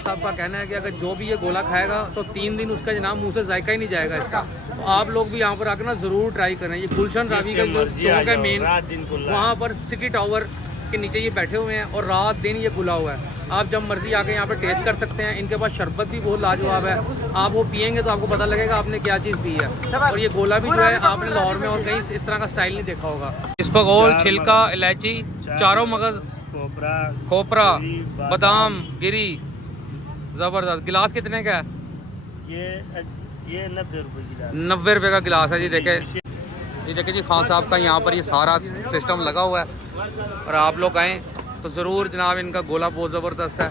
साहब का कहना है कि अगर जो भी ये गोला खाएगा तो 3 दिन उसका जनाब मुंह से जायका ही नहीं जाएगा इसका। तो आप लोग भी यहाँ पर आकर ना ज़रूर ट्राई करें। ये गुलशन रावी का जो चौक है मेन, वहाँ पर सिटी टावर के नीचे ये बैठे हुए हैं और रात दिन ये खुला हुआ है। आप जब मर्जी आके यहाँ पर टेस्ट कर सकते हैं। इनके पास शरबत भी बहुत लाजवाब है, आप वो पियेंगे तो आपको पता लगेगा आपने क्या चीज़ पी है। और ये गोला भी जो है आपने लाहौर में और कहीं इस तरह का स्टाइल नहीं देखा होगा। इसबगोल, छिलका, इलायची, चारों मगज, खोपरा, बादाम, गिरी, ज़बरदस्त। गिलास कितने का है? ये 90 रुपये गिलास। 90 रुपये का गिलास है जी। देखे जी खान साहब का यहाँ पर ये सारा सिस्टम लगा हुआ है। और आप लोग आएँ तो ज़रूर जनाब, इनका गोला बहुत ज़बरदस्त है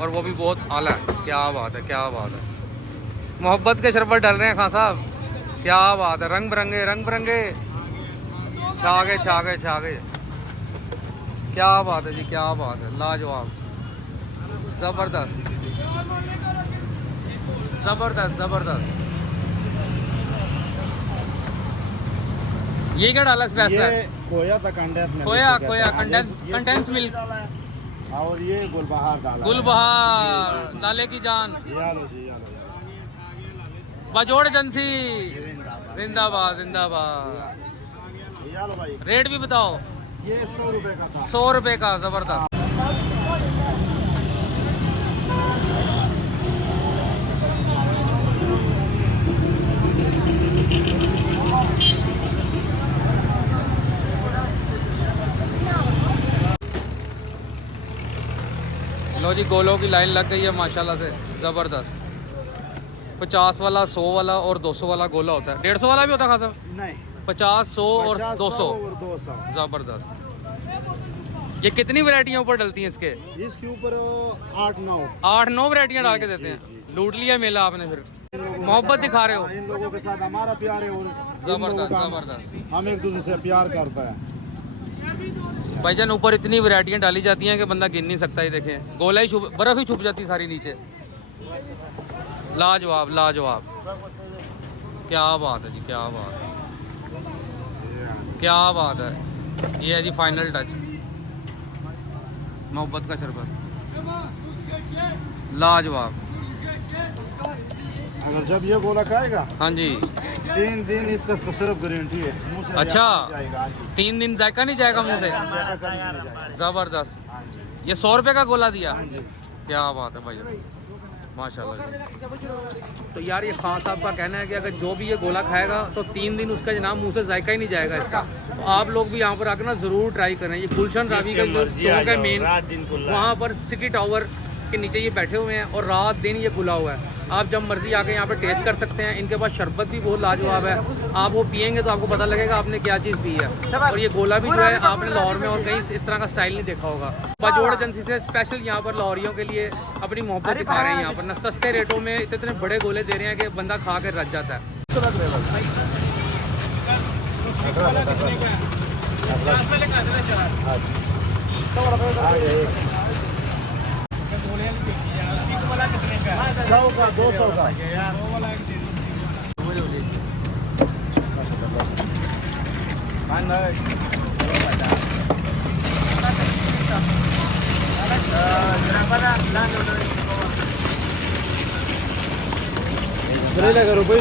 और वो भी बहुत आला है। क्या बात है, क्या बात है। मोहब्बत के शरबत डाल रहे हैं खान साहब, क्या बात है। रंग बिरंगे छा गए। क्या बात है जी, क्या बात है। लाजवाब, ज़बरदस्त। ये क्या डाला स्पेस में? खोया था कंडेंस में। खोया कंडेंस मिल्क। और ये गुलबहार डाला। गुलबहार लाले की जान। ये लो जी, बजोड़ एजेंसी जिंदाबाद। ये लो भाई। रेट भी बताओ। ये 100 रुपये का था। 100 रुपये का, ज़बरदस्त। लो जी, गोलों की लाइन लग गई है माशाल्लाह से, ज़बरदस्त। 50 वाला, 100 वाला और 200 वाला गोला होता है। 150 वाला भी होता है खासा? नहीं, 50, 100 और 200। 200। ज़बरदस्त। ये कितनी वैरायटियाँ ऊपर डलती हैं इसके? इसके ऊपर 8-9 वैरायटियाँ डाल के देते हैं। लूट लिया मेला आपने फिर। मोहब्बत दिखा रहे हो। इन लोगों के साथ हमारा प्यार है और ज़बरदस्त। हम एक दूसरे से प्यार करता है। भाईजान ऊपर इतनी वैरायटियाँ डाली जाती हैं कि बंदा गिन नहीं सकता। ही देखें, गोला ही बर्फ़ ही छुप जाती सारी नीचे। लाजवाब। क्या बात है जी, क्या बात है। ये है जी फाइनल टच, मोहब्बत का शरबत, लाजवाब। अगर जब ये गोला खाएगा, हाँ जी, 3 दिन इसका तो सिर्फ गारंटी है। मुंह से अच्छा, जाएगा। 3 दिन जायका नहीं जाएगा मुंह से। ज़बरदस्त। ये 100 रुपये का गोला दिया, क्या बात है भाई, माशाल्लाह। तो यार, ये खान साहब का कहना है कि अगर जो भी ये गोला खाएगा तो 3 दिन उसका जनाब मुंह से जायका ही नहीं जाएगा इसका। तो आप लोग भी यहाँ पर आकर ना ज़रूर ट्राई करें। ये गुलशन रावी का जो चौक है मेन, वहाँ पर सिटी टावर के नीचे ये बैठे हुए हैं और रात दिन ये खुला हुआ है। आप जब मर्जी आके यहाँ पर टेस्ट कर सकते हैं। इनके पास शरबत भी बहुत लाजवाब है, आप वो पियेंगे तो आपको पता लगेगा आपने क्या चीज़ पी है। और ये गोला भी जो है आपने लाहौर में और कहीं इस तरह का स्टाइल नहीं देखा होगा। बजोड़ एजेंसी से स्पेशल यहाँ पर लाहौरियों के लिए अपनी मोहब्बत दिखा रहे हैं। यहाँ पर ना सस्ते रेटों में इतने बड़े गोले दे रहे हैं कि बंदा खा के रच जाता है। का 200 का रुपये।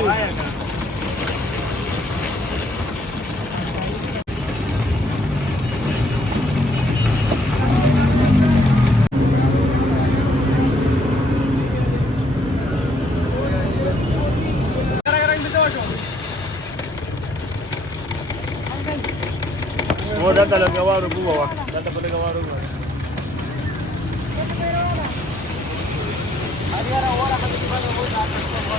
Oh, data lang gawaro ko ba? Data pa lang gawaro ko. Ariara wala ka dito ba mo data ko.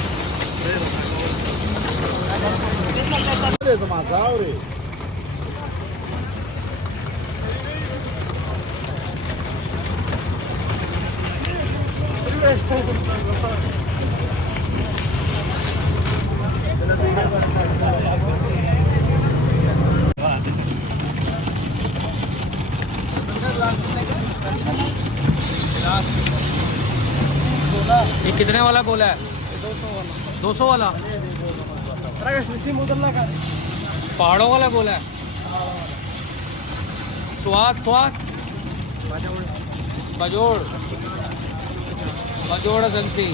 Ito masauri. ये कितने वाला गोला है? 200 वाला। पहाड़ों वाला गोला है। स्वाद बजोड़ मजोड़ एजेंसी।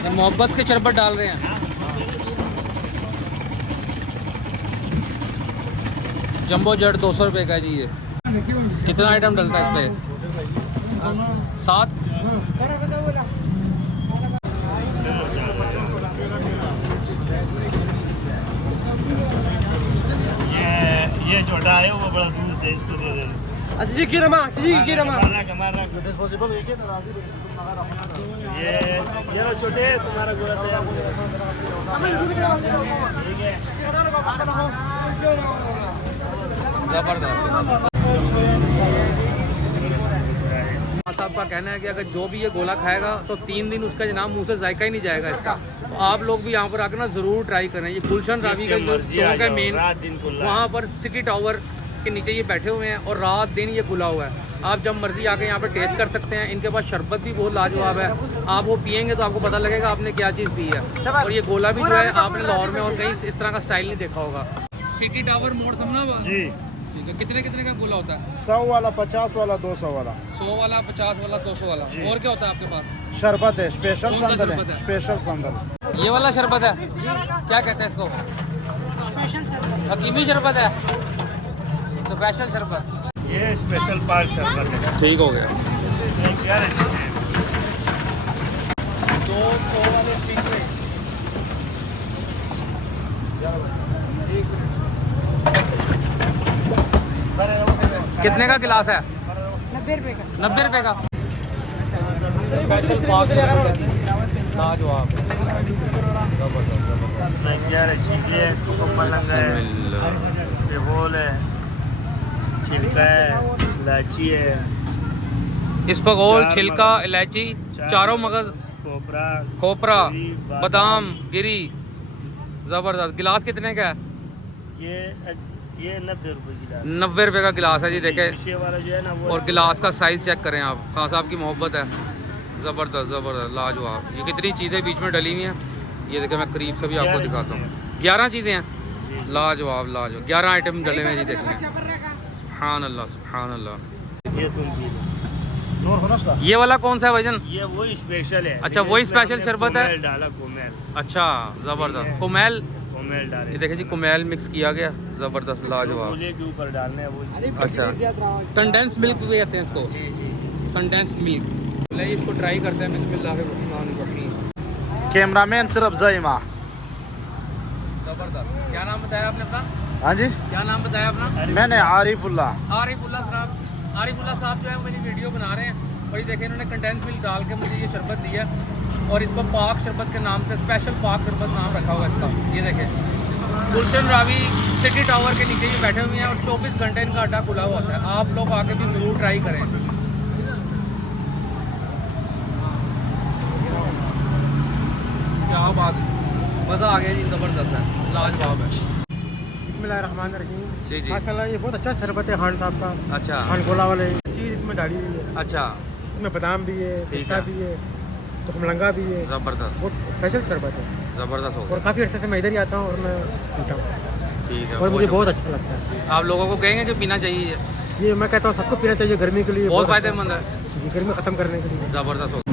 ये मोहब्बत के शरबत डाल रहे हैं। जंबो जेट 200 रुपये का है जी। ये कितना आइटम डलता है इस पे? 7। ये छोटा है वो बड़ा दूर से इसको दे दे। अच्छा जी गिरमा जी गिरमा हमारा डिस्पोजेबल है क्या राजी ये लो छोटे तुम्हारा गोरा तैयार ठीक है। जबरदस्त। साहब का कहना है कि अगर जो भी ये गोला खाएगा तो 3 दिन उसका जनाब मुंह से जायका ही नहीं जाएगा इसका। तो आप लोग भी यहाँ पर आकर ना ज़रूर ट्राई करें। ये गुलशन रावी का जो चौक है मेन, वहाँ पर सिटी टावर के नीचे ये बैठे हुए हैं और रात दिन ये खुला हुआ है। आप जब मर्जी आके यहाँ पर टेस्ट कर सकते हैं। इनके पास शरबत भी बहुत लाजवाब है। आप वो पियेंगे तो आपको पता लगेगा आपने क्या चीज़ पी है। और ये गोला भी जो है आपने लाहौर में और कहीं इस तरह का स्टाइल नहीं देखा होगा। सिटी टावर मोड़ समझना जी। ठीक है। कितने कितने का गोला होता है? 100 वाला 50 वाला 200 वाला 100 वाला 50 वाला 200 वाला। और क्या होता है आपके पास? शरबत है स्पेशल कौन सा संदल शरबत है है? स्पेशल संदल। ये वाला शरबत है क्या कहते हैं इसको? स्पेशल शरबत। हकीमी शरबत है। स्पेशल शरबत। ये स्पेशल पाल शरबत है। ठीक हो गया। ये क्या रेसिपी है? 200 वाले कितने का गिलास है? 90 रुपए का 90 रुपये का। क्या रेसिपी है? मलंगा है, स्पेहोल है, छिलका है, इलायची है, इसपगोल, छिलका, इलायची, चारों मगज, खोपरा, बादाम, गिरी। ज़बरदस्त। गिलास कितने का है? ये 90 रुपए गिलास। 90 रुपये का गिलास है जी। देखें शीशे वाला जो है ना वो और गिलास का साइज़ चेक करें आप। खान साहब की मोहब्बत है। ज़बरदस्त ज़बरदस्त लाजवाब। ये कितनी चीज़ें बीच में डली हुई हैं। ये देखें मैं करीब से भी आपको दिखाता हूँ। 11 चीज़ें हैं। लाजवाब लाजवाब। 11 आइटम डले हुए हैं जी। देखें सुभान अल्लाह सुभान अल्लाह। ये तुम पी लो। ये वाला कौन सा है भाईजान? ये वही स्पेशल है। अच्छा, वही इसमें स्पेशल हमने शरबत है? कुमेल डाला कुमेल। अच्छा ज़बरदस्त। कुमेल। कुमेल डाले। ये देखें जी कुमेल मिक्स किया गया। ज़बरदस्त लाजवाब। गोले के ऊपर डालना है वो चीज़। अच्छा कंडेंस मिल्क भी कहते हैं इसको। जी जी। Condense milk. चलिए इसको ट्राई करते हैं। बिस्मिल्लाहिर्रहमानिर्रहीम। कैमरामैन सिर्फ ज़ईमा। ज़बरदस्त। क्या नाम बताया आपने अपना? हाँ जी क्या नाम बताया अपना? मैंने आरिफुल्लाह। आरिफुल्लाह साहब। आरिफुल्लाह साहब जो है वो मेरी वीडियो बना रहे हैं। और ये देखें इन्होंने कंडेंस मिल्क डाल के मुझे ये शरबत दिया और इसको पाक शरबत के नाम से, स्पेशल पाक शरबत नाम रखा हुआ है इसका। ये देखें गुलशन रावी सिटी टावर के नीचे ये बैठे हुए हैं और 24 घंटे इनका अड्डा खुला हुआ होता है। आप लोग आके भी ज़रूर ट्राई करें। क्या बात, मज़ा आ गया जी। ज़बरदस्त है, लाजवाब है। बिस्मिल्लाहिर्रहमानिर्रहीम। जी जी। माशाल्लाह ये बहुत अच्छा शरबत है खान साहब का। अच्छा खान गोला वाले चीज़ इसमें डाली हुई है। अच्छा इसमें बादाम भी है, ठीक पिस्ता है। भी है, तुखमलंगा भी है। ज़बरदस्त बहुत स्पेशल शरबत है ज़बरदस्त हो और गया। काफ़ी अर्से से मैं इधर ही आता हूँ और मैं पीता हूँ ठीक है। और मुझे बहुत अच्छा लगता है। आप लोगों को कहेंगे कि पीना चाहिए। ये मैं कहता हूँ सबको पीना चाहिए गर्मी के लिए। बहुत अच्छा फ़ायदेमंद है। है। जी गर्मी ख़त्म करने के लिए। ज़बरदस्त हो गया।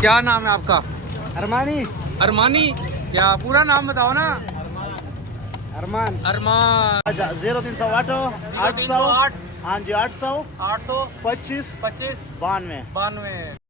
क्या नाम है आपका? अरमानी। अरमानी। क्या पूरा नाम बताओ ना? अरमान। अरमान। 0308 800। 308 हाँ जी 800 800 25 25 92। 92।